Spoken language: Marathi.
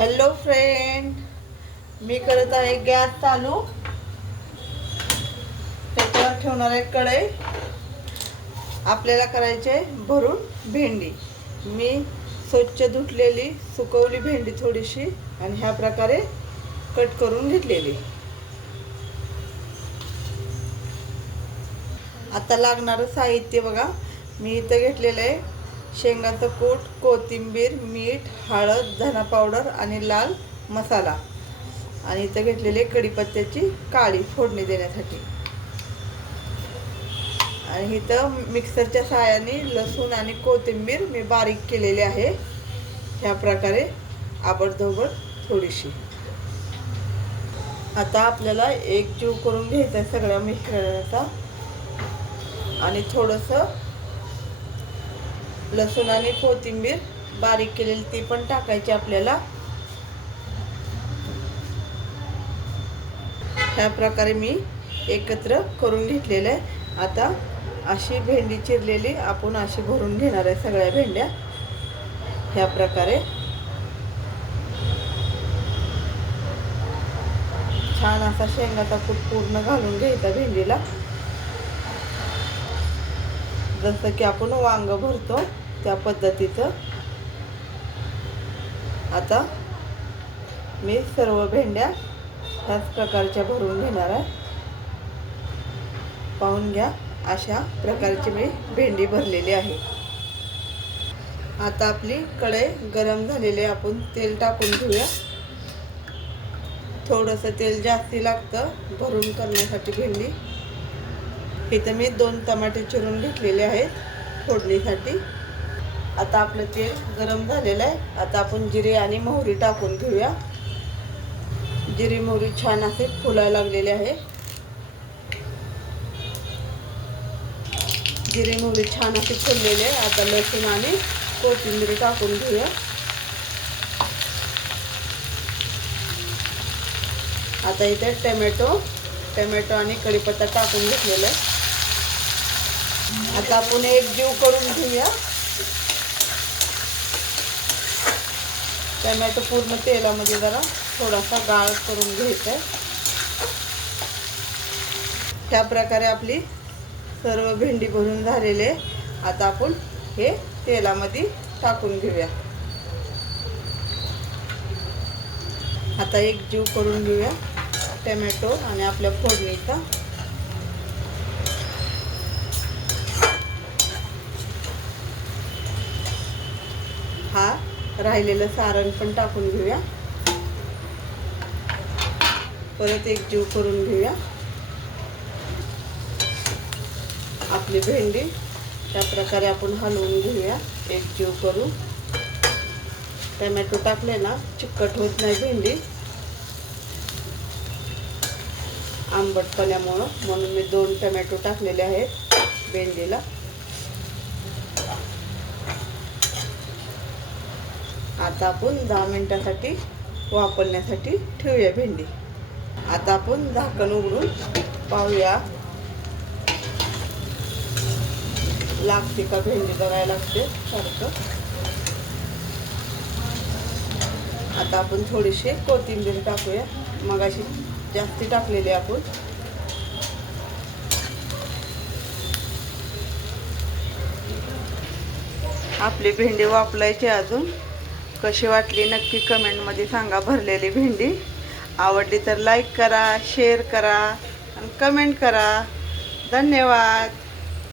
हॅलो फ्रेंड मी करत आहे गॅस चालू. त्याच्यावर ठेवणार आहे कढई. आपल्याला करायचे भरून भेंडी. मी स्वच्छ धुतलेली सुकवली भेंडी थोडीशी आणि ह्या प्रकारे कट करून घेतलेली. आता लागणारं साहित्य बघा. मी इथं घेतलेलं आहे शेंगाचं कूट कोथिंबीर मीठ हळद धना पावडर आणि लाल मसाला. आणि इथं घेतलेले कढीपत्त्याची काळी फोडणी देण्यासाठी. आणि इथं मिक्सरच्या साहाय्याने लसूण आणि कोथिंबीर मी बारीक केलेली आहे. ह्या प्रकारे आबडधोबड थोडीशी. आता आपल्याला एक जीव करून घ्यायचा आहे सगळ्या मिक्सरचा आणि थोडंसं लसूण आणि कोथिंबीर बारीक केलेली ती पण टाकायची आपल्याला. ह्या प्रकारे मी एकत्र करून घेतलेलं आहे. आता अशी भेंडी चिरलेली आपण अशी भरून घेणार आहे सगळ्या भेंड्या. ह्या प्रकारे. छान असा शेंगाचा कूट पूर्ण घालून घ्यायचा भेंडीला. जसं की आपण वांग भरतो त्या पद्धतीचं. आता मी सर्व भेंड्या ह्याच प्रकारच्या भरून घेणार आहे. पाहून घ्या अशा प्रकारची मी भेंडी भरलेली आहे. आता आपली कढई गरम झालेली आपण तेल टाकून घेऊया. थोडंसं तेल जास्ती लागतं भरून करण्यासाठी भेंडी. इथं मी दोन टमाटे चिरून घेतलेले आहेत फोडणीसाठी. आता आपलं तेल गरम झालेलं आहे. आता आपण जिरे आणि मोहरी टाकून घेऊया. जिरे मोहरी छान असे फुलायला लागलेले आहे. जिरे मोहरी छान असे फुललेले आहे. आता लसूण आणि कोथिंबीर टाकून घेऊया. आता इथे टमॅटो टमॅटो आणि कढीपत्ता टाकून घेतलेला आहे. आता आपण एक जीव करून घेऊया. टमॅटो पूर्ण तेलामध्ये जरा थोडासा गाळ करून घ्यायचा आहे त्या प्रकारे आपली सर्व भेंडी भरून झालेले आहे. आता आपण हे तेलामध्ये टाकून घेऊया. आता एक जीव करून घेऊया टमॅटो आणि आपल्या फोडणीचा हा राहिलेलं सारण पण टाकून घेऊया. परत एक जीव करून घेऊया. आपली भेंडी त्या प्रकारे आपण हलवून घेऊया. एक जीव करू टमॅटो टाकले ना चिकट होत नाही भेंडी. आंबटपण्यामुळं म्हणून मी दोन टमॅटो टाकलेले आहेत भेंडीला. आता आपण दहा मिनटासाठी वापरण्यासाठी ठेवूया भेंडी. आता आपण झाकण उघडून पाहूया. लागते का भेंडी बघायला लागते? सारखं. आता आपण थोडीशी कोथिंबीर टाकूया. मग अशी जास्ती टाकलेली आपण. आपली भेंडी वापरायची अजून. कशी वाटली नक्की कमेंटमध्ये सांगा भरलेली भेंडी. आवडली तर लाईक करा शेअर करा आणि कमेंट करा. धन्यवाद.